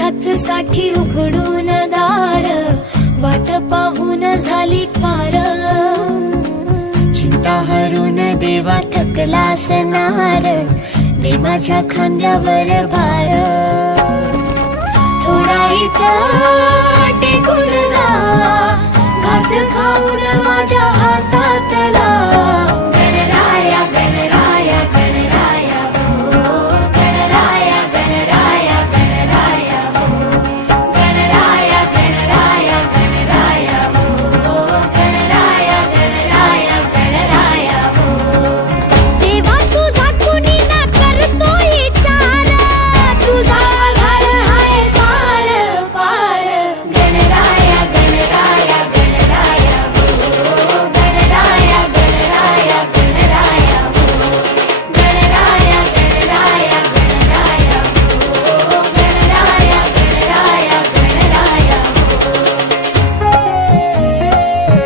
माझ्याच साठी उघडून दार, वाट पाहून झाली फार. चिंता हरून देवा थकला असणार, दे माझ्या खांद्यावर भार. थोडा इथं टेकून जा, घास खाऊन माझ्या